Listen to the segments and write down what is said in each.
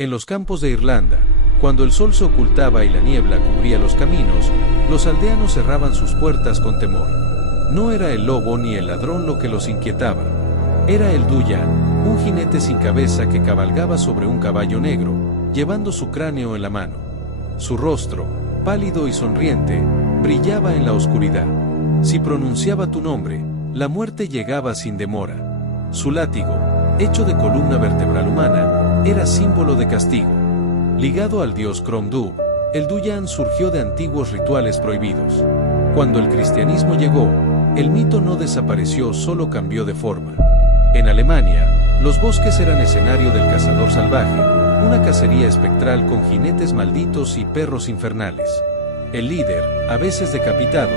En los campos de Irlanda, cuando el sol se ocultaba y la niebla cubría los caminos, los aldeanos cerraban sus puertas con temor. No era el lobo ni el ladrón lo que los inquietaba. Era el Duyan, un jinete sin cabeza que cabalgaba sobre un caballo negro, llevando su cráneo en la mano. Su rostro, pálido y sonriente, brillaba en la oscuridad. Si pronunciaba tu nombre, la muerte llegaba sin demora. Su látigo, hecho de columna vertebral humana, era símbolo de castigo. Ligado al dios Crom-Dubh, el Duyan surgió de antiguos rituales prohibidos. Cuando el cristianismo llegó, el mito no desapareció, solo cambió de forma. En Alemania, los bosques eran escenario del cazador salvaje, una cacería espectral con jinetes malditos y perros infernales. El líder, a veces decapitado,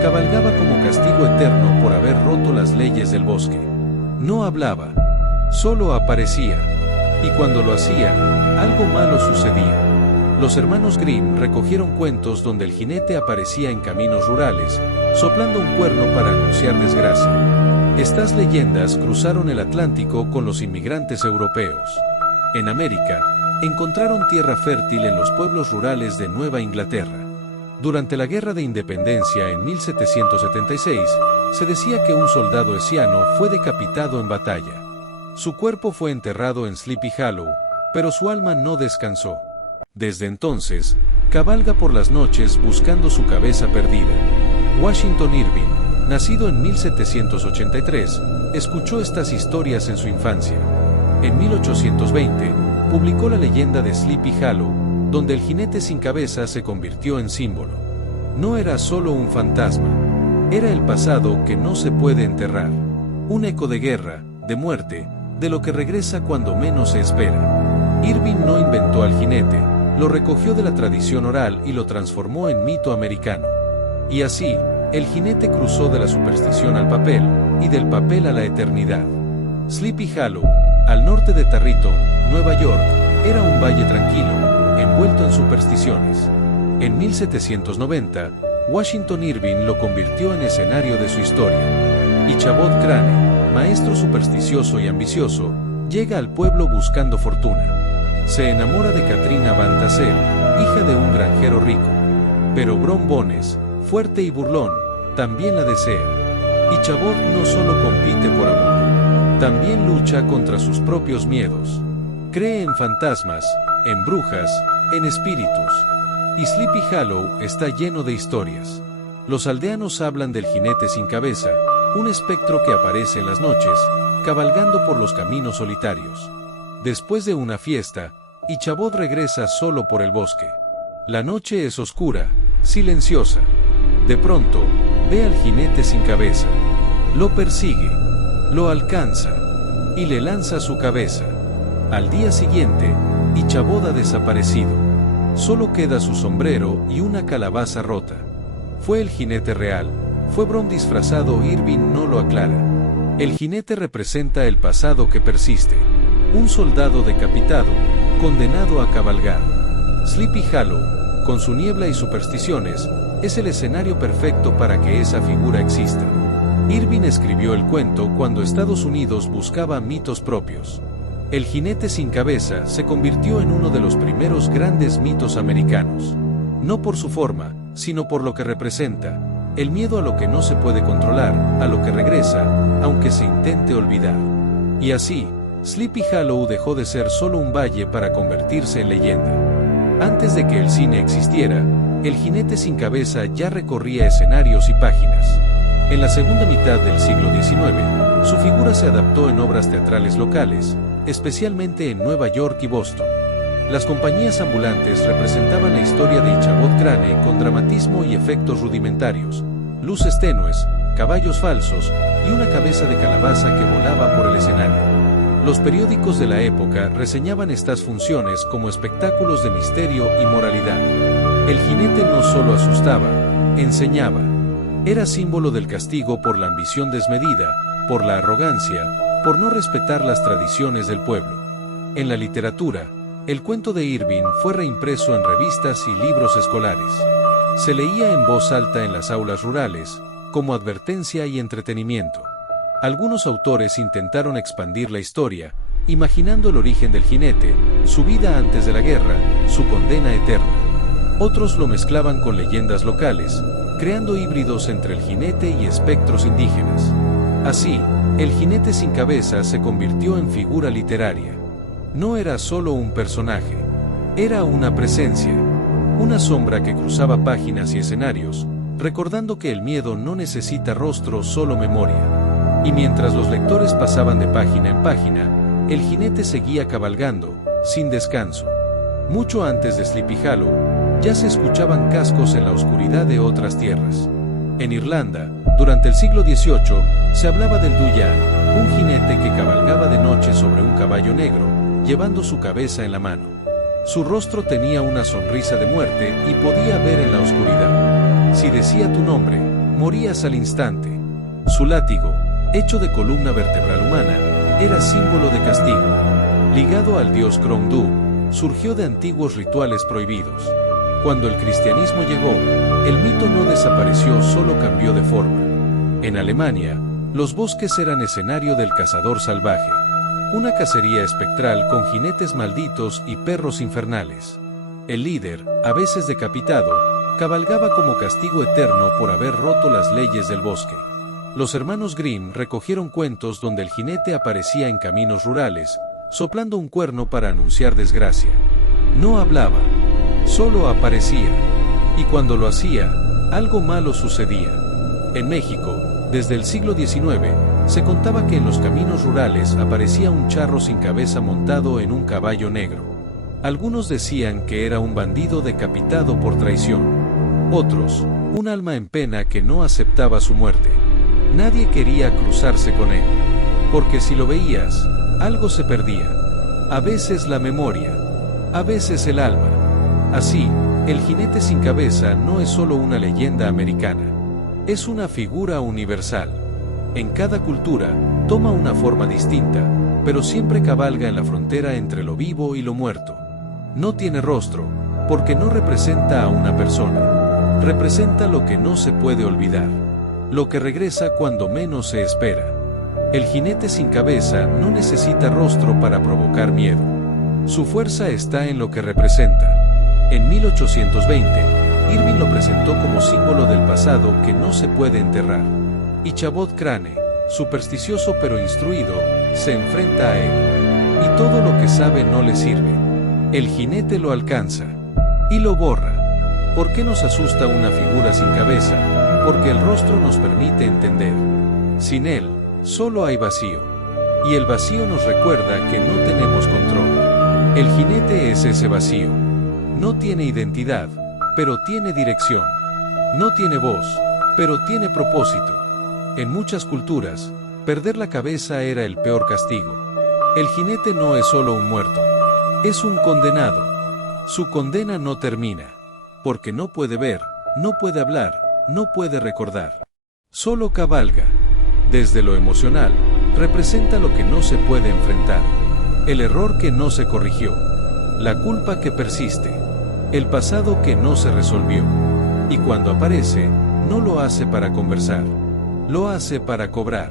cabalgaba como castigo eterno por haber roto las leyes del bosque. No hablaba, solo aparecía, y cuando lo hacía, algo malo sucedía. Los hermanos Grimm recogieron cuentos donde el jinete aparecía en caminos rurales, soplando un cuerno para anunciar desgracia. Estas leyendas cruzaron el Atlántico con los inmigrantes europeos. En América, encontraron tierra fértil en los pueblos rurales de Nueva Inglaterra. Durante la Guerra de Independencia en 1776, se decía que un soldado hessiano fue decapitado en batalla. Su cuerpo fue enterrado en Sleepy Hollow, pero su alma no descansó. Desde entonces, cabalga por las noches buscando su cabeza perdida. Washington Irving, nacido en 1783, escuchó estas historias en su infancia. En 1820, publicó la leyenda de Sleepy Hollow, donde el jinete sin cabeza se convirtió en símbolo. No era solo un fantasma, era el pasado que no se puede enterrar. Un eco de guerra, de muerte, de lo que regresa cuando menos se espera. Irving no inventó al jinete, lo recogió de la tradición oral y lo transformó en mito americano. Y así, el jinete cruzó de la superstición al papel, y del papel a la eternidad. Sleepy Hollow, al norte de Tarrytown, Nueva York, era un valle tranquilo, envuelto en supersticiones. En 1790, Washington Irving lo convirtió en escenario de su historia. Ichabod Crane, maestro supersticioso y ambicioso, llega al pueblo buscando fortuna. Se enamora de Katrina Van Tassel, hija de un granjero rico. Pero Brom Bones, fuerte y burlón, también la desea. Ichabod no solo compite por amor, también lucha contra sus propios miedos. Cree en fantasmas, en brujas, en espíritus. Y Sleepy Hollow está lleno de historias. Los aldeanos hablan del jinete sin cabeza, un espectro que aparece en las noches, cabalgando por los caminos solitarios. Después de una fiesta, Ichabod regresa solo por el bosque. La noche es oscura, silenciosa. De pronto, ve al jinete sin cabeza. Lo persigue, lo alcanza, y le lanza su cabeza. Al día siguiente, Ichabod ha desaparecido. Solo queda su sombrero y una calabaza rota. ¿Fue el jinete real? ¿Fue Brom disfrazado? Irving no lo aclara. El jinete representa el pasado que persiste. Un soldado decapitado, condenado a cabalgar. Sleepy Hollow, con su niebla y supersticiones, es el escenario perfecto para que esa figura exista. Irving escribió el cuento cuando Estados Unidos buscaba mitos propios. El jinete sin cabeza se convirtió en uno de los primeros grandes mitos americanos. No por su forma, sino por lo que representa. El miedo a lo que no se puede controlar, a lo que regresa, aunque se intente olvidar. Y así, Sleepy Hollow dejó de ser solo un valle para convertirse en leyenda. Antes de que el cine existiera, el jinete sin cabeza ya recorría escenarios y páginas. En la segunda mitad del siglo XIX, su figura se adaptó en obras teatrales locales, especialmente en Nueva York y Boston. Las compañías ambulantes representaban la historia de Ichabod Crane con dramatismo y efectos rudimentarios, luces tenues, caballos falsos y una cabeza de calabaza que volaba por el escenario. Los periódicos de la época reseñaban estas funciones como espectáculos de misterio y moralidad. El jinete no solo asustaba, enseñaba. Era símbolo del castigo por la ambición desmedida, por la arrogancia, por no respetar las tradiciones del pueblo. En la literatura, el cuento de Irving fue reimpreso en revistas y libros escolares. Se leía en voz alta en las aulas rurales, como advertencia y entretenimiento. Algunos autores intentaron expandir la historia, imaginando el origen del jinete, su vida antes de la guerra, su condena eterna. Otros lo mezclaban con leyendas locales, creando híbridos entre el jinete y espectros indígenas. Así, el jinete sin cabeza se convirtió en figura literaria. No era solo un personaje, era una presencia, una sombra que cruzaba páginas y escenarios, recordando que el miedo no necesita rostro, solo memoria. Y mientras los lectores pasaban de página en página, el jinete seguía cabalgando, sin descanso. Mucho antes de Sleepy Hollow, ya se escuchaban cascos en la oscuridad de otras tierras. En Irlanda, durante el siglo XVIII, se hablaba del Duyan, un jinete que cabalgaba de noche sobre un caballo negro, llevando su cabeza en la mano. Su rostro tenía una sonrisa de muerte y podía ver en la oscuridad. Si decía tu nombre, morías al instante. Su látigo, hecho de columna vertebral humana, era símbolo de castigo. Ligado al dios Krongdu, surgió de antiguos rituales prohibidos. Cuando el cristianismo llegó, el mito no desapareció, solo cambió de forma. En Alemania, los bosques eran escenario del cazador salvaje. Una cacería espectral con jinetes malditos y perros infernales. El líder, a veces decapitado, cabalgaba como castigo eterno por haber roto las leyes del bosque. Los hermanos Grimm recogieron cuentos donde el jinete aparecía en caminos rurales, soplando un cuerno para anunciar desgracia. No hablaba, solo aparecía. Y cuando lo hacía, algo malo sucedía. En México, desde el siglo XIX, se contaba que en los caminos rurales aparecía un charro sin cabeza montado en un caballo negro. Algunos decían que era un bandido decapitado por traición. Otros, un alma en pena que no aceptaba su muerte. Nadie quería cruzarse con él, porque si lo veías, algo se perdía. A veces la memoria, a veces el alma. Así, el jinete sin cabeza no es solo una leyenda americana. Es una figura universal. En cada cultura, toma una forma distinta, pero siempre cabalga en la frontera entre lo vivo y lo muerto. No tiene rostro, porque no representa a una persona. Representa lo que no se puede olvidar. Lo que regresa cuando menos se espera. El jinete sin cabeza no necesita rostro para provocar miedo. Su fuerza está en lo que representa. En 1820, Irving lo presentó como símbolo del pasado que no se puede enterrar. Y Chabot Crane, supersticioso pero instruido, se enfrenta a él. Y todo lo que sabe no le sirve. El jinete lo alcanza y lo borra. ¿Por qué nos asusta una figura sin cabeza? Porque el rostro nos permite entender. Sin él, solo hay vacío. Y el vacío nos recuerda que no tenemos control. El jinete es ese vacío. No tiene identidad, pero tiene dirección. No tiene voz, pero tiene propósito. En muchas culturas, perder la cabeza era el peor castigo. El jinete no es solo un muerto. Es un condenado. Su condena no termina. Porque no puede ver, no puede hablar, no puede recordar. Solo cabalga. Desde lo emocional, representa lo que no se puede enfrentar. El error que no se corrigió. La culpa que persiste. El pasado que no se resolvió. Y cuando aparece, no lo hace para conversar. Lo hace para cobrar.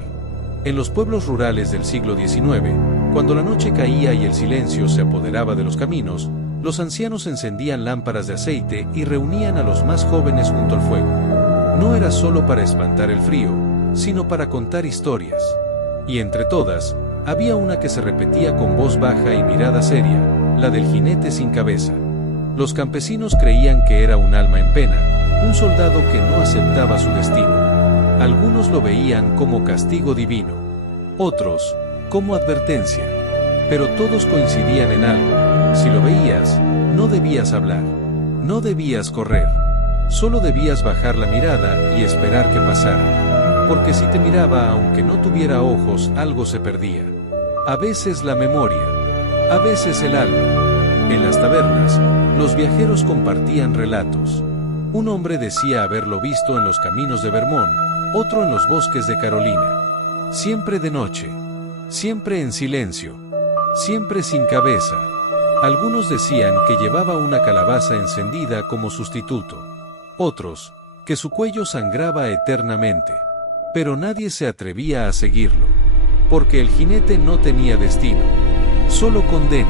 En los pueblos rurales del siglo XIX, cuando la noche caía y el silencio se apoderaba de los caminos, los ancianos encendían lámparas de aceite y reunían a los más jóvenes junto al fuego. No era solo para espantar el frío, sino para contar historias. Y entre todas, había una que se repetía con voz baja y mirada seria, la del jinete sin cabeza. Los campesinos creían que era un alma en pena, un soldado que no aceptaba su destino. Algunos lo veían como castigo divino, otros como advertencia. Pero todos coincidían en algo: si lo veías, no debías hablar, no debías correr, solo debías bajar la mirada y esperar que pasara. Porque si te miraba aunque no tuviera ojos, algo se perdía. A veces la memoria, a veces el alma. En las tabernas, los viajeros compartían relatos. Un hombre decía haberlo visto en los caminos de Vermont, otro en los bosques de Carolina. Siempre de noche, siempre en silencio, siempre sin cabeza. Algunos decían que llevaba una calabaza encendida como sustituto. Otros, que su cuello sangraba eternamente. Pero nadie se atrevía a seguirlo. Porque el jinete no tenía destino. solo condena.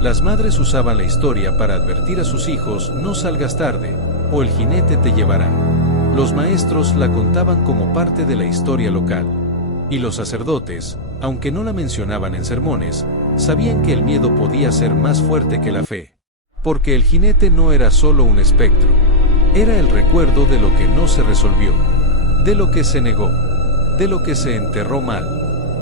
Las madres usaban la historia para advertir a sus hijos: no salgas tarde, o el jinete te llevará. Los maestros la contaban como parte de la historia local. Y los sacerdotes, aunque no la mencionaban en sermones, sabían que el miedo podía ser más fuerte que la fe. Porque el jinete no era solo un espectro. Era el recuerdo de lo que no se resolvió, de lo que se negó, de lo que se enterró mal.